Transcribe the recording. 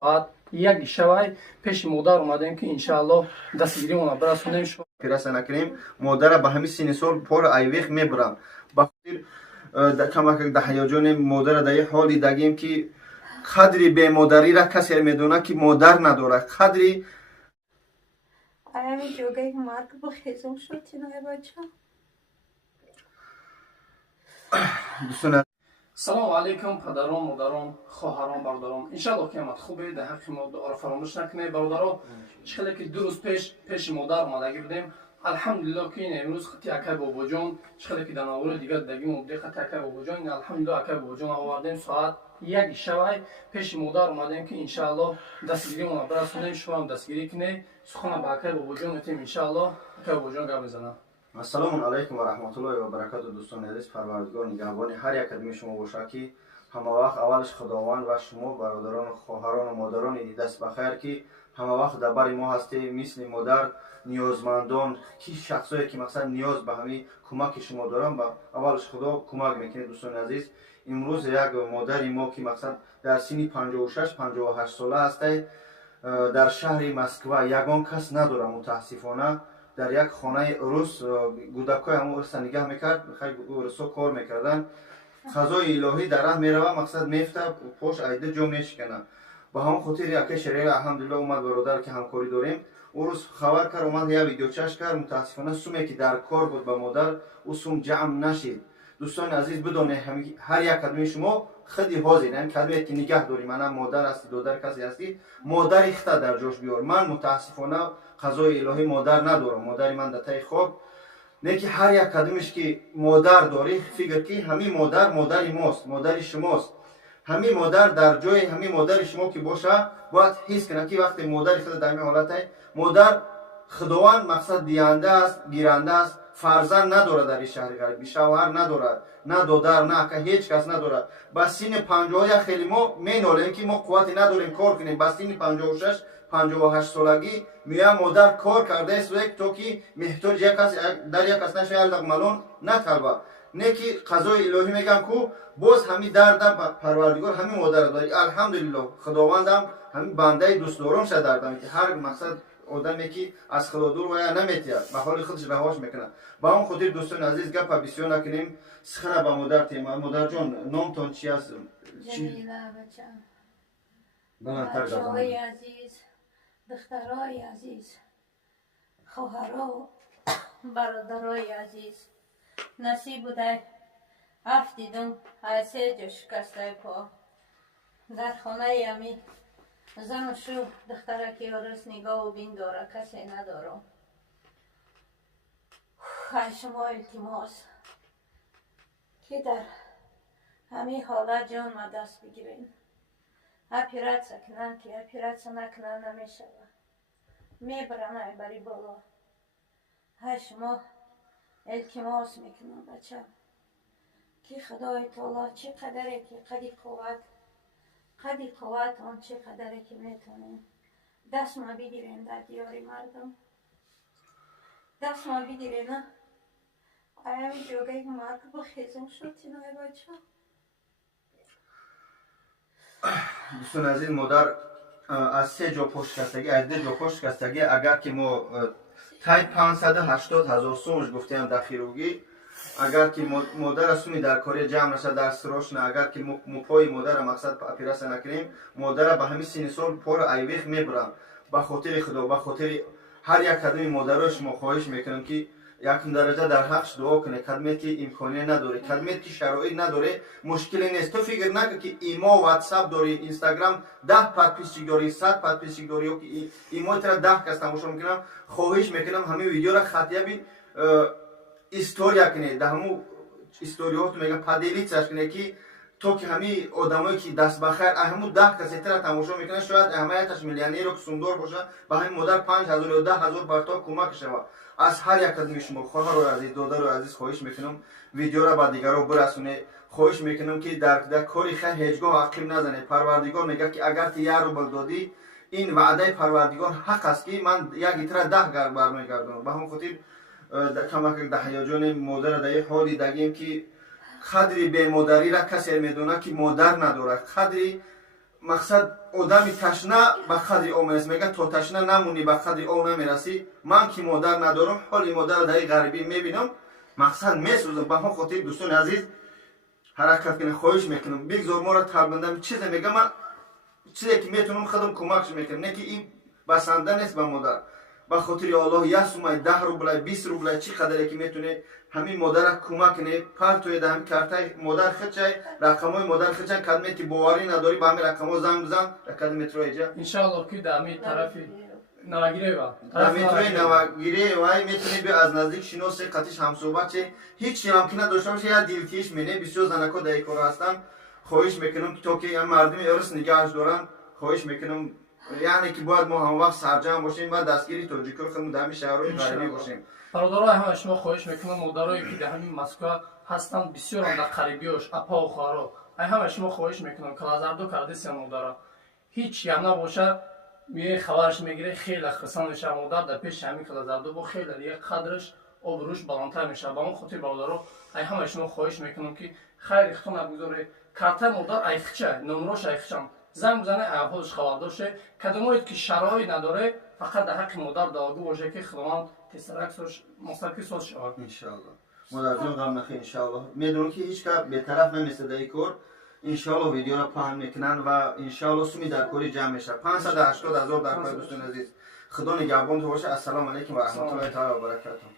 بعد یک شبای پیش مادر اومدیم که انشاءالله دستگیری اونا برسونیم. شما پیرسه نکنیم مادر به همین سین سال پر ایویخ میبرم بخاطر کمک ده هیجان مادر در یه حالی دگیم که قدری به مادری را کسی میدونه که مادر نداره قدری همین جوگه مرگ بخیزم شد تینای بچه. دوستان سلام علیکم پدران مادران خواهران برادران، انشاءالله که امت خوبه. در حق ما دعا را فراموش نکنید برادران. چخیلی که 2 روز پیش مادر اومدگی بودیم، الحمدلله که این امروز خطی اکای بابا جان چخیلی که در نوار دیگر دگیم بوده خطی اکای بابا جان، این الحمدلله اکای بابا جان آوردیم. ساعت 1 شبای پیش مادر اومدیم که انشاءالله دستگیری اونا برسونیم. شما هم دستگیری کنید، سخن با اکای بابا جان میتیم انشاءالله اکای بابا جان گپ بزنم. السلام علیکم و رحمت الله و برکات. دوستان عزیز، پروردگار نگهبان هر یک قدم شما باشه که همه وقت اولش خداوند و شما برادران خواهران و مادران دست بخیر که همه وقت در بر ما هستی، مثل مادر نیازمندان که شخصایی که مثلا نیاز به همین کمک شما دارن با اولش خدا کمک میکنه. دوستان عزیز، امروز یک مادر ما که مثلا در سن 56 58 ساله است، در شهر مسکو یگان کس نداره متاسفانه. در یک خانه عروس گودکای همون عروس نگاه میکرد، خیلی عروسا کار میکردن، خدای الهی در راه میروه مقصد میفته پوش ایده جو میشکنه. با همون خاطر یکی شریعه الحمدلله اومد برادر که همکاری داریم، عروس خبر کرد اومد یه ویدیو چش کرد. متاسفانه سومی که در کار بود با مادر او سوم جمع نشید. دوستان عزیز بدونه هر یک کدوم شما خودی حاضر این کدومی که نگه داری، من مادر هستی دادر کسی هستی، مادر اخته در جوش بیار. من متاسفانه قضای الهی مادر ندارم، مادر من در تای خواب نه که هر یک کدومش که مادر داری فکر کی همین مادر مادر ماست، مادر شماست. همین مادر در جای همین مادر شما که باشه باید حس کنه که وقتی مادر خود در این حالت است، مادر خداوند مقصد دیانده است، گیرنده است، فرزند نداره در این شهر غریب، شوهر نداره، نه دادر نه که هیچ کس نداره. با سین 50 خیلی ما مینالیم که ما قوتی نداریم کار کنیم. با سین 56 58 سالگی میام مادر کار کرده است تو که محتاج یک کس در یک کس نشه الگ ملون نطلبه. نه که قضای الهی میگم کو باز همین دردم پروردگار همین مادر داری. الحمدلله خداوندم همین بنده دوست دارم شد دردم که هر مقصد آدمی که از خدا دور و یا نمیتیاد به حال خودش رهاش میکنه. با اون خاطر دوستان عزیز گپ بسیار نکنیم، سخن با مادر تیما. مادر جان نامتون چی است؟ جمیله بچه، بلندتر بچه‌های عزیز، دخترای عزیز، خواهرها برادرای عزیز، نصیب بوده هفت دیدم از 3 جا شکسته پا در خانه یمی زن و شو دخترکی عروس نگاه و بین داره کسی ندارم. شما التماس که در همین حالت جان ما دست بگیرین. اپیرات سکنن که اپیرات نکنن نمیشه میبرن بری بالا. شما التماس میکنم بچه که خدای تعالی چه قدره که قدی قوت آن چه قدره که میتونیم دست ما بگیرین در دیاری مردم، دست ما بگیرین. همین جوگه مرگ بخیزم شد تینای بچه. دوستان عزیز، مادر از 3 جا پشت کستگی، از 2 جا پشت کستگی، اگر که ما تای 580,000 سومش گفتیم در خیروگی، اگر که مادر سومی در کاری جمع نشه در سراش نه، اگر که مپای مادر مقصد اپیراس نکنیم مادر به همین سین سال پر ایویخ میبرم. به خاطر خدا، به خاطر هر یک کدوم مادرای شما خواهش میکنم که یکم درجه در حقش دعا کنه. کدومی که امکانی نداره، کدومی که شرایط نداره، مشکلی نیست. تو فکر نکن که ایما واتساپ داری، اینستاگرام 10 پادپیسچی داری، 100 پادپیسچی داری و که ایما ترا 10 کس تماشا میکنم. خواهش میکنم همین ویدیو را خطیه استوریا کنه، در همون استوریات میگم پادلیتش کنه که تو که همین آدمایی که دست بخیر همون 10 کسی تر تماشا میکنه، شاید اهمیتش میلیونر و سومدار باشه، به همین مادر 5000 یا 10000 برتا کمک شوه. از هر یک کدوم شما خواهر و عزیز دادر و عزیز خواهش میکنم ویدیو را با دیگران برسونه. خواهش میکنم که در کاری خیر هیچگاه عقیم نزنه. پروردگار میگه که اگر که 1 روبل دادی این وعده پروردگار حق است که من یک تر 10 برمیگردونم. به همون خاطر کمک ده هیجان مادر در یک حالی دگیم که قدری به مادری را کسی میدونه که مادر نداره. قدری مقصد одами ташна ба қадри об мерасӣ. мегӯяд то ташна намунӣ ба қадри об намерасӣ. ман ки модар надорам ҳоли модар дар ғарибӣ мебинам. мақсад месӯзам. ба ҳамон хотир дӯстони азиз ҳаракат кунем, хоҳиш мекунам бигзор моро тарбандам чизе мегам. ман чизе ки метавонам худам кӯмакш мекунам, не ки ин басанда нест ба модар. ба хотири Аллоҳ 1 сумай 10 рубля 20 рубля чӣ қадаре ки метавонед ҳамин модара кӯмак кунед. партоед ҳамин картаи модар хичай, рақамҳои модар хичай. кадмети боварӣ надорӣ ба ҳамин рақамҳо занг бизан. кадметроиҷа иншаллоҳ ки дар ҳамин тарафи Навагирева метрои Навагирева метавонед биё аз наздик шиносе қатиш ҳамсӯҳбате ҳеҷ чӣ ҳам ки надошта боша я дилтиш мене. бисёр занако дар ин кор ҳастанд. хоҳиш мекунам ки то ки мардуми ирс нигаҳаш доранд. хоҳиш мекунам яъне ки бояд мо ҳамвақт сарҷам бошем ва дастгири тоҷикои худмон дар ҳамин шаҳрҳои ғарибӣ бошем. бародарои ҳама шумо хоҳиш мекунам модарое ки дар ҳамин Москва ҳастанд бисёрам дар қарибиёш апау хоҳаро ай ҳама шумо хоҳиш мекунам калазарду кардисия модара ҳеҷ ям набоша мие хабараш мегире хеле хисан меша модар дар пеши ҳамин калазарду бо хеле дигар қадраш обрӯш баландтар мешавад. ба ман хотир бародаро ай ҳама шумо хоҳиш мекунам ки хайр ихтон нагузоре картаи модар айхча номрош айхчам занг бизане аҳволаш хабардор ше кадамоед ки шароит надоре фақат дар ҳаққи модар давогӣ боше ки худованд тесарак сош мустақил соз шавад. иншаллоҳ модарҷон ғам нахӯр. иншаллоҳ медонам ки ҳеҷ кас бетараф наместояд дар ин кор. иншаллоҳ видеоро паҳн мекунанд ва иншаллоҳ суми дар кори ҷамъ мешавад. 580,000 дар кори дӯстони азиз. худо нигаҳбонтон бошад. ассалому алайкум ва раҳматуллоҳи таъала ва баракатуҳ.